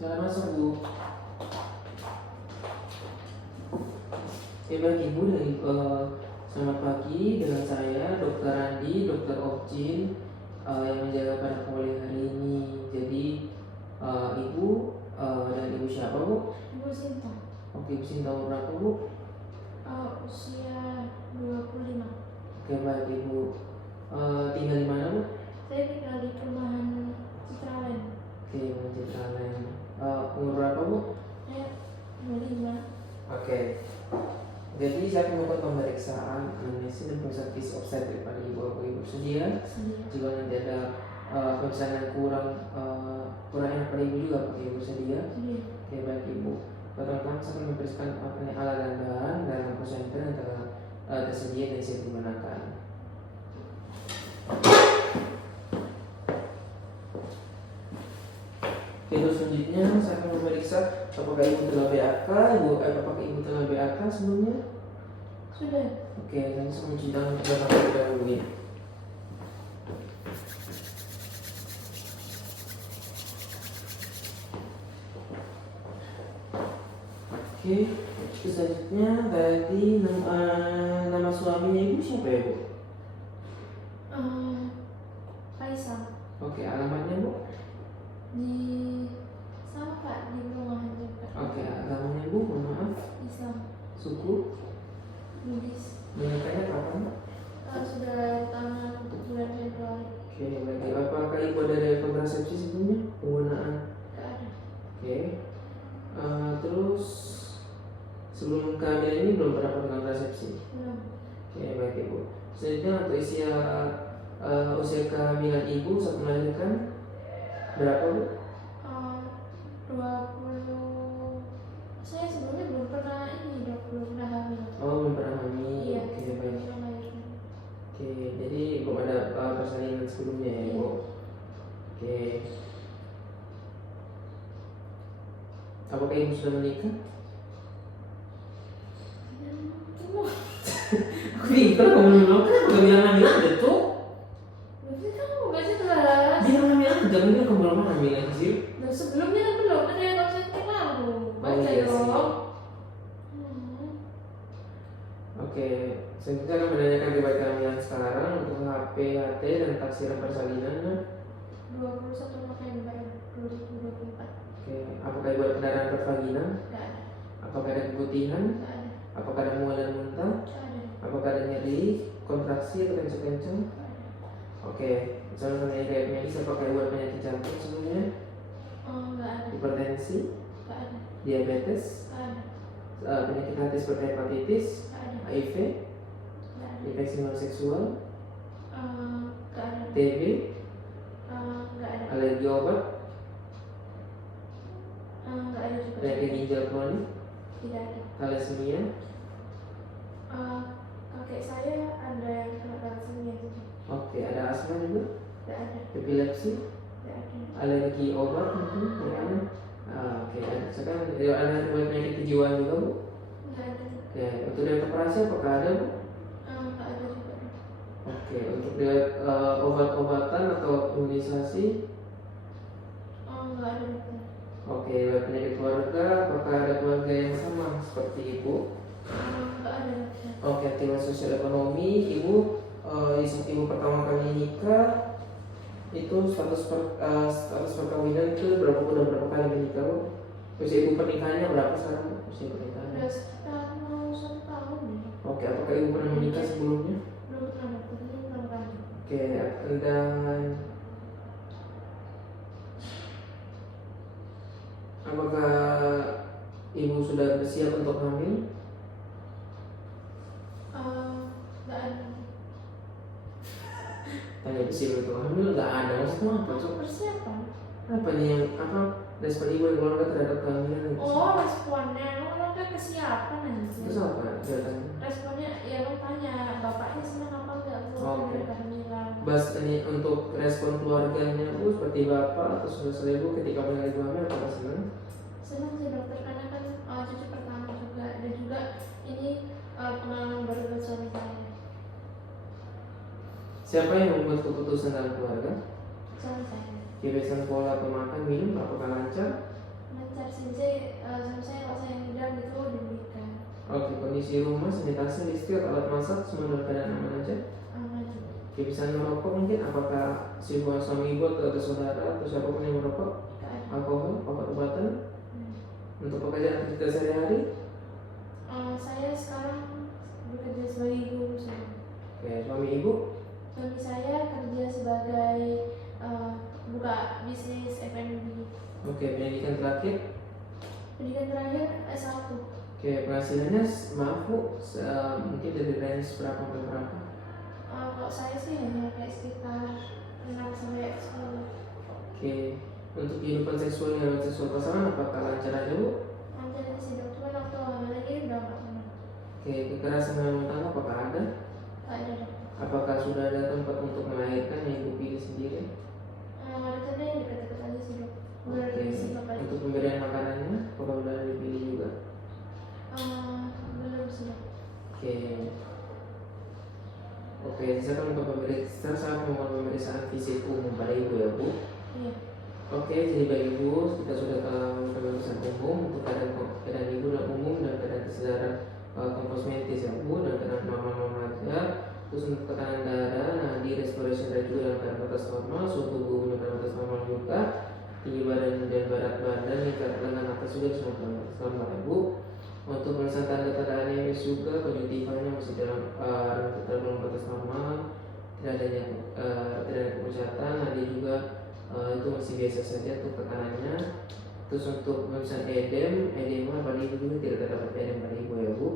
Selamat masuk Bu. Baik Ibu dan selamat pagi dengan saya Dr. Andi, Dr. Opjin yang menjaga pada pagi hari ini. Jadi Ibu dan Ibu siapa Bu? Ibu Sinta. Oke, Ibu Sinta umur berapa Bu? Usia 25. Oke baik Ibu. Tinggal di mana Bu? Saya tinggal di perumahan Citraland. Oke, Citraland. Umur berapa Bu? Saya 25. Oke. Jadi saya akan melakukan pemeriksaan anamnesis dan pemeriksaan fisik obstetrik pada ibu. Apakah ibu sedia? Jika nanti ada pemeriksaan yang kurang enak pada ibu juga, apakah ibu sedia? Oke baik ibu. Pertama-tama saya akan memeriksakan alat dan bahan dalam prosenter yang telah tersedia dan siap digunakan. Terus selanjutnya saya akan memeriksa apakah ibu telah BAK, apakah ibu telah BAK sebelumnya? Sudah. Oke, nanti saya mencuci tangan terlebih dahulu ya. Oke, terus selanjutnya tadi nama suaminya ibu siapa ya Bu? Faisal. Oke, alamatnya Bu? Di sama Pak, di perumahan juga. Oke, agamanya Bu, mohon maaf. Islam. Suku? Buddhis. Menikahnya kapan? Sudah tangan bulan Februari. Oke, baik. Apakah ibu ada kontrasepsi sebelumnya? Penggunaan? Gak ada. Oke. Terus sebelum kehamilan ini belum pernah pakai kontrasepsi? Belum. Oke, baik ibu. Selanjutnya untuk usia kehamilan ibu saat melahirkan berapa Bu? 20. Saya sebelumnya belum pernah belum pernah hamil. Oh, belum pernah hamil. Iya. Oke, baik. Melahirkan. Oke, jadi belum ada persalinan sebelumnya ya, Bu. Oke. Apakah ibu sudah menikah? Aku bingung kamu bilang kenapa gak bilang hamil aja tuh? Berarti kamu baca kelas. Bilang hamil aja, jangan bilang kamu belum hamil aja sih. Nah, sebelumnya kan belum ada yang konsentrasi lalu. Baca iya sih. dong. Oke, selanjutnya akan menanyakan riwayat kehamilan sekarang untuk HP, HT, dan taksiran persalinannya. 21 November 2024. Oke, apakah ibu ada pendarahan pervagina? Gak ada. Apakah ada keputihan? Gak ada. Apakah ada mual dan muntah? Gak ada. Apakah ada nyeri, kontraksi atau kencang-kencang? Gak ada. Oke, misalnya mengenai riwayat medis, apakah ibu ada penyakit jantung sebelumnya? Gak ada. Hipertensi? Gak ada. Diabetes? Gak ada. Penyakit hati seperti hepatitis? Gak ada. HIV? Gak ada. Infeksi non seksual? Gak ada. TB? Gak ada. Alergi obat? Gak ada juga. Penyakit ginjal kronik? Tidak ada. Thalassemia? Kakek saya ada yang kena thalassemia juga. Oke, ada asma juga? Gak ada. Epilepsi? Gak ada. Alergi obat mungkin? Makanan? Oke, sekarang ada riwayat penyakit kejiwaan juga Bu? Gak ada. Oke, untuk riwayat operasi apakah ada Bu? Gak ada juga. Oke, untuk riwayat obat-obatan atau imunisasi? Gak ada juga. Oke, riwayat penyakit keluarga, apakah ada keluarga yang sama seperti Ibu? Gak ada juga. Oke, aktivitas sosial ekonomi, Ibu ibu pertama kali nikah itu status perkawinan itu udah berapa kali menikah Bu? Usia ibu pernikahannya berapa sekarang Bu? Usia pernikahannya? Udah sekitar mau 1 tahun nih. Oke, apakah ibu pernah menikah sebelumnya? Belum pernah. Belum pernah. Oke, dan apakah ibu sudah bersiap untuk hamil? Gak ada. Tanya bersiap untuk hamil nggak ada, maksudnya apa Untuk Cok? persiapan. Apa nih yang respon ibu dan keluarga terhadap kehamilan itu? Responnya emang kan kesiapan aja. Terus apa jawabannya? Responnya ya lo tanya bapaknya senang apa enggak Bu Oke. dari kehamilan. Bas ini untuk respon keluarganya Bu seperti bapak atau saudara ibu ketika mengenal ibu hamil apakah senang? Senang sih dokter karena kan cucu pertama juga dan juga ini pengalaman baru buat suami saya. Siapa yang membuat keputusan dalam keluarga? Suami saya. Kebiasaan pola pemakan minum apakah lancar? cari selesai rasa yang hidang itu diberikan. Oke, kondisi rumah, sanitasi, listrik, alat masak semua dalam keadaan aman aja. Aman. Kebiasaan merokok mungkin, apakah si suami ibu atau saudara atau siapapun yang merokok? Gak ada. Alkohol, obat-obatan? Untuk pekerjaan aktivitas sehari-hari? Saya sekarang bekerja sebagai ibu saya. Oke, suami ibu? Suami saya kerja sebagai buka bisnis F&B. Oke, pendidikan terakhir? Pendidikan terakhir S1. Oke, penghasilannya maaf bu, mungkin dari range berapa sampai berapa? Kalau saya sih hanya kayak sekitar 6 sampai 10. Oke, untuk kehidupan seksual dengan seksual pasangan apakah lancar aja bu? Lancar aja sih dok, cuma waktu hamil ini udah gak pernah. Oke, kekerasan dalam rumah tangga apakah ada? Gak ada dok. Apakah sudah ada tempat untuk melahirkan yang ibu pilih sendiri? Rencananya yang dekat-dekat aja sih dok. Udah Oke, disiapkan aja. untuk pemberian makanannya apakah sudah dipilih juga? Belum sih dok. Oke. Oke, saya akan melakukan pemeriksaan fisik umum pada ibu ya bu. Iya. Oke, jadi bagi ibu kita sudah melakukan pemeriksaan umum untuk keadaan ibu dan umum dan keadaan kesadaran kosmetis ya bu dan keadaan normal aja. Terus untuk tekanan darah, nadi, respiration dan juga dalam keadaan batas normal, suhu tubuh dalam batas normal juga, tinggi badan dan berat badan hingga lengan atas juga semua dalam batas normal ya bu. Untuk pemeriksaan tanda-tanda anemis juga, konjungtivanya masih dalam batas normal, tidak ada kemucatan, nadi juga itu masih biasa saja untuk tekanannya. Terus untuk pemeriksaan edema pada ibu juga tidak terdapat edema pada ibu ya bu.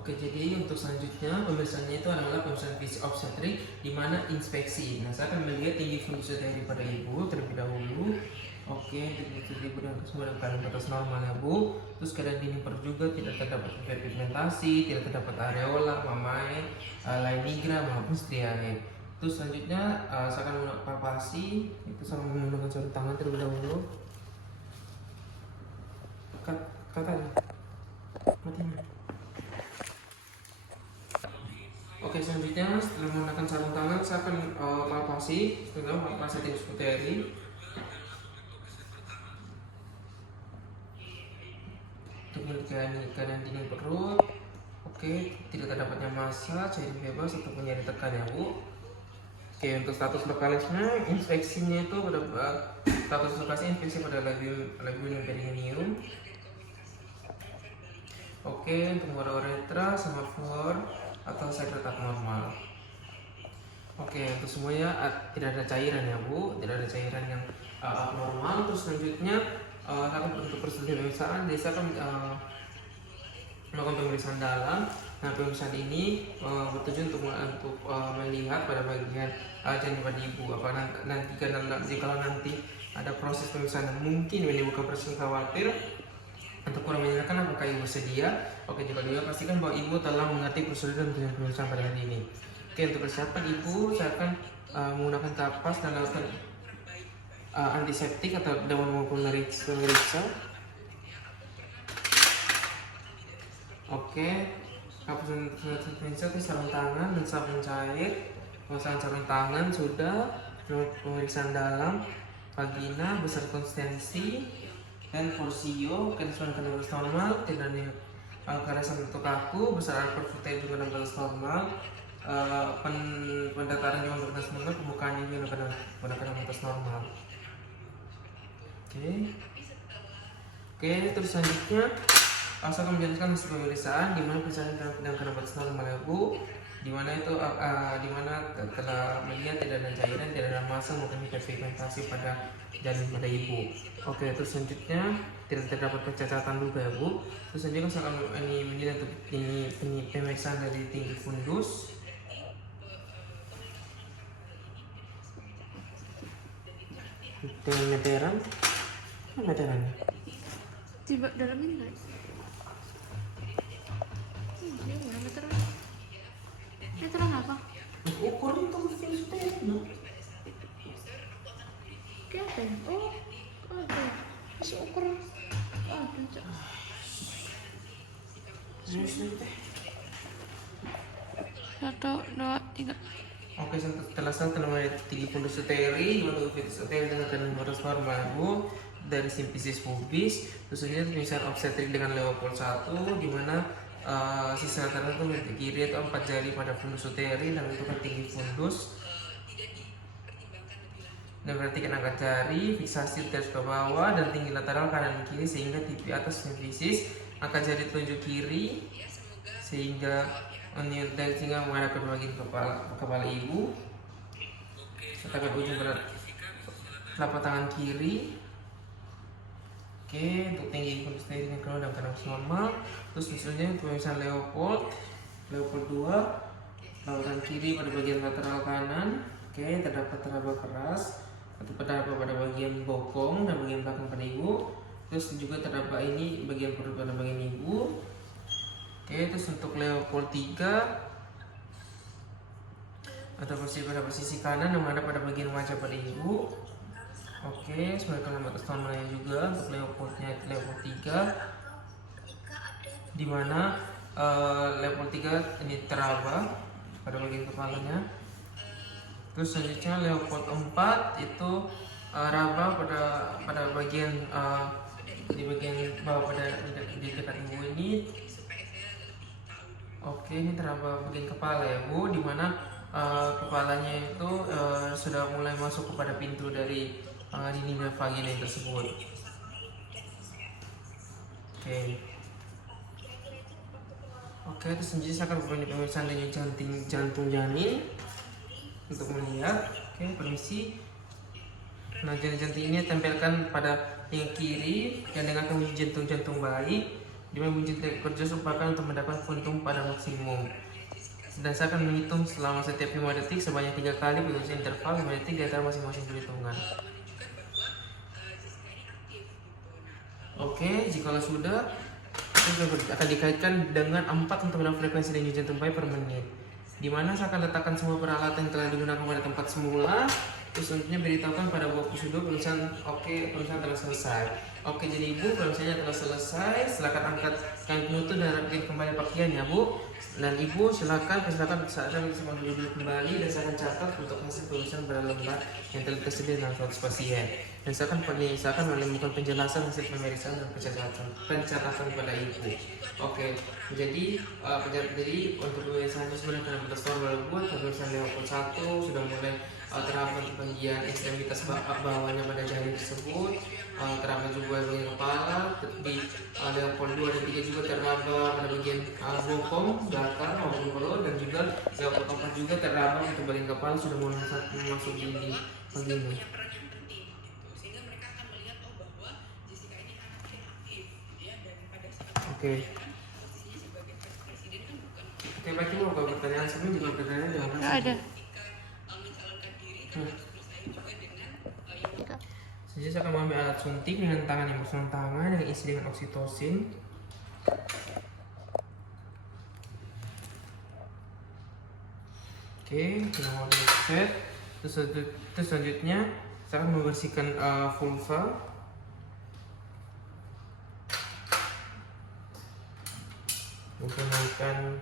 Oke, jadi untuk selanjutnya pemeriksaannya itu adalah pemeriksaan fisik obstetrik di mana inspeksi. Nah, saya akan melihat tinggi fundus daripada ibu terlebih dahulu. Oke, untuk ibu dan semua dalam keadaan batas normal ya bu. Terus keadaan dinding perut juga tidak terdapat hiperpigmentasi, tidak terdapat areola, mamae, lainigra maupun striae. Terus selanjutnya saya akan menggunakan palpasi. Itu saya menggunakan sarung tangan terlebih dahulu. Katanya matinya. Oke, selanjutnya setelah menggunakan sarung tangan saya akan palpasi, palpasi timus puteri. Untuk melihat keadaan dinding perut. Oke, tidak terdapatnya massa, cairan bebas ataupun nyeri tekan ya bu. Oke, untuk status lokalisnya, inspeksinya itu pada status lokasi inspeksi pada labium perineum. Oke, untuk uretra sama for atau sekret abnormal. Oke, untuk semuanya tidak ada cairan ya bu, tidak ada cairan yang abnormal. Terus selanjutnya untuk prosedur pemeriksaan, saya akan melakukan pemeriksaan dalam. Nah, pemeriksaan ini bertujuan untuk melihat pada bagian janin pada ibu. Apa nanti kalau nanti ada proses pemeriksaan yang mungkin menimbulkan perasaan khawatir untuk kurang menyenangkan, apakah ibu sedia? Oke, jika dia pastikan bahwa ibu telah mengerti prosedur dan pemeriksaan pada hari ini. Oke, untuk persiapan ibu, saya akan menggunakan kapas dan lakukan antiseptik atau dengan maupun pemeriksa. Oke, kapas dan pemeriksa itu sarung tangan dan sabun cair. Pemeriksaan sarung tangan sudah, pemeriksaan dalam, vagina besar konsistensi dan porsio, kedisuan kandungan normal, tidak ada kerasan untuk kaku, besar alkohol putih juga dalam batas normal, pendataran juga dalam batas normal, pembukaannya juga dalam batas normal. Oke, terus selanjutnya saya akan menjelaskan hasil pemeriksaan di mana pemeriksaan dalam batas normal ya bu, di mana itu di mana telah melihat tidak ada cairan, tidak ada massa maupun hiperpigmentasi pada janin pada ibu. Oke, terus selanjutnya tidak terdapat kecacatan juga ya bu. Terus selanjutnya saya akan menilai untuk ini pemeriksaan dari tinggi fundus. Dengan meteran, meterannya Tiba dalamnya enggak? Ini mana meteran? Meteran apa? ukur itu fundus no. Kayak apa ya? Oh, ada. Masih ukur. Oh, ada. Serius nih teh. 1, 2, 3. Oke, setelah mulai tinggi fundus uteri, untuk fitus uteri dengan kandungan batas normal Bu dari simpisis pubis, khususnya misalnya obstetrik dengan Leopold 1, di mana sisa kanan itu di kiri atau 4 jari pada fundus uteri dan menentukan tinggi fundus. Dan perhatikan angkat jari, fiksasi uterus ke bawah dan tinggi lateral kanan kiri sehingga tipi atas simfisis, angkat jari telunjuk kiri sehingga menghadap ke bagian kepala ibu. Letakkan ujung pada telapak tangan kiri. Oke, untuk tinggi fundus uteri dengan keluar dalam keadaan normal. Terus misalnya pemisahan Leopold 2, telapak tangan kiri pada bagian lateral kanan. Oke, terdapat teraba keras atau terdapat pada bagian bokong dan bagian belakang pada ibu. Terus juga terdapat ini bagian perut pada bagian ibu. Oke, terus untuk Leopold 3 atau pada posisi kanan yang menghadap pada bagian wajah pada ibu. Oke, sebagai alamat atas namanya juga untuk Leopold 3, di mana Leopold 3 ini teraba pada bagian kepalanya. Terus selanjutnya Leopold 4 itu raba pada bagian di bagian bawah pada di dekat ibu ini. Oke, ini teraba bagian kepala ya Bu, dimana kepalanya itu sudah mulai masuk kepada pintu dari dinding dan vagina tersebut. Oke, terus selanjutnya saya akan memberi pemeriksaan denyut jantung janin untuk melihat. Oke, permisi. Nah, jantung ini tempelkan pada yang kiri dan dengarkan bunyi jantung bayi. Di mana bunyi kerja merupakan untuk mendapatkan puntung pada maksimum. Dan saya akan menghitung selama setiap 5 detik sebanyak 3 kali pada interval 5 detik di antara masing-masing perhitungan. Oke, jika sudah, itu akan dikaitkan dengan 4 untuk menambah frekuensi denyut jantung bayi per menit. Di mana saya akan letakkan semua peralatan yang telah digunakan pada tempat semula. Terus selanjutnya beritahukan pada buah prosedur pemeriksaan. Oke, pemeriksaan telah selesai. Oke, jadi ibu pemeriksaan telah selesai. Silakan angkat kain penutup dan rapihkan kembali pakaiannya Bu. Dan ibu silakan saat ini bisa duduk kembali dan saya akan catat untuk hasil pemeriksaan pada lembar yang telah tersedia dalam suatu pasien. Dan saya akan menemukan penjelasan hasil pemeriksaan dan pencatatan pada ibu. Oke, jadi untuk pemeriksaan sebenarnya karena batas normal buat pemeriksaan Leopold 1 sudah mulai terdapat di bagian ekstremitas bawahnya pada jari tersebut, terdapat juga bagian kepala di Leopold 2 dan 3 juga terdapat pada bagian bokong belakang maupun perut, dan juga Leopold 4 juga terdapat untuk bagian kepala sudah mulai masuk di bagian. Oke, berarti mau ke pertanyaan sebelum juga pertanyaan jangan Nggak ada. Selanjutnya saya akan mengambil alat suntik dengan tangan yang bersama tangan yang isi dengan oksitosin. Oke, kita mau set. Terus selanjutnya saya akan membersihkan vulva. Menggunakan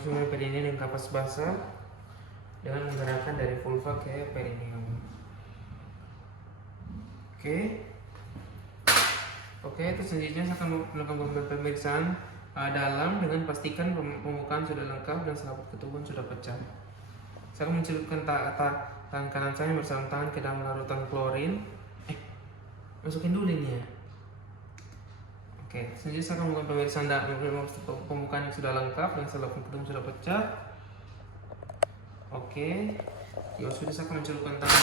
sungai perineum dengan kapas basah dengan menggerakkan dari vulva ke perineum. Oke, terus selanjutnya saya akan melakukan pemeriksaan dalam dengan pastikan pembukaan sudah lengkap dan selaput ketubuhan sudah pecah. Saya akan mencelupkan tangan kanan saya bersama tangan ke dalam larutan klorin. Masukin dulu ini ya. Oke, selanjutnya saya akan melakukan pemeriksaan pembukaan yang sudah lengkap dan selaput ketubuhan sudah pecah. Oke, jika sudah saya akan mencelupkan tangan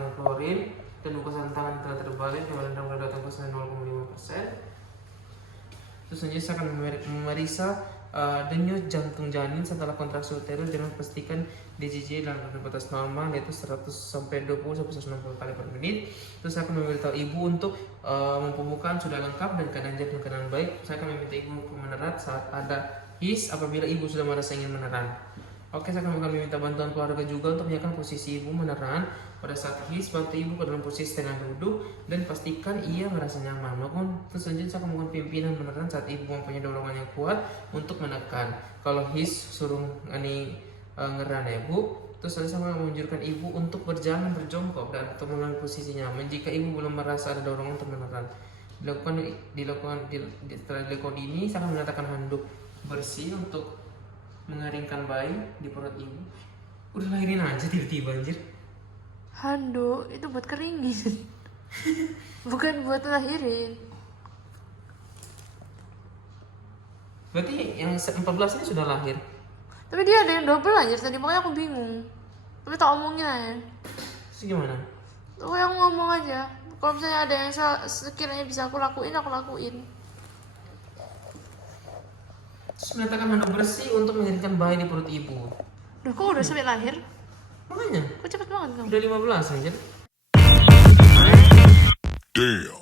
dengan klorin dan buka tangan telah terbalik dengan rendah berat tempat 0,5%. Terus selanjutnya saya akan memeriksa denyut jantung janin setelah kontraksi uterus dengan pastikan DJJ dalam batas normal yaitu 100 sampai 20 sampai 160 kali per menit. Terus saya akan memberitahu ibu untuk pembukaan sudah lengkap dan keadaan jantung keadaan baik. Saya akan meminta ibu menerat saat ada his apabila ibu sudah merasa ingin meneran. Oke, saya akan meminta bantuan keluarga juga untuk menyiapkan posisi ibu meneran pada saat his. Bantu ibu ke dalam posisi tengah duduk dan pastikan ia merasa nyaman. Terus selanjutnya saya akan melakukan pimpinan meneran saat ibu mempunyai dorongan yang kuat untuk menekan. Kalau his suruh ngerana ibu. Terus saya sama menganjurkan ibu untuk berjalan berjongkok dan atau mengambil posisi nyaman. Jika ibu belum merasa ada dorongan untuk menekan, setelah dilakukan ini, saya akan mengatakan handuk bersih untuk mengeringkan bayi di perut ibu. Udah lahirin aja tiba-tiba anjir. Handuk itu buat keringin. Bukan buat lahirin. Berarti yang 14 ini sudah lahir. Tapi dia ada yang double aja tadi, makanya aku bingung. Tapi tak omongin aja. Terus gimana? Tuh yang ngomong aja. Kalau misalnya ada yang sekiranya bisa aku lakuin, aku lakuin. Terus menyatakan handuk bersih untuk mengeringkan bayi di perut ibu. Duh, kok udah sampai lahir? Makanya Kok cepet banget kamu? udah 15 anjir. Damn.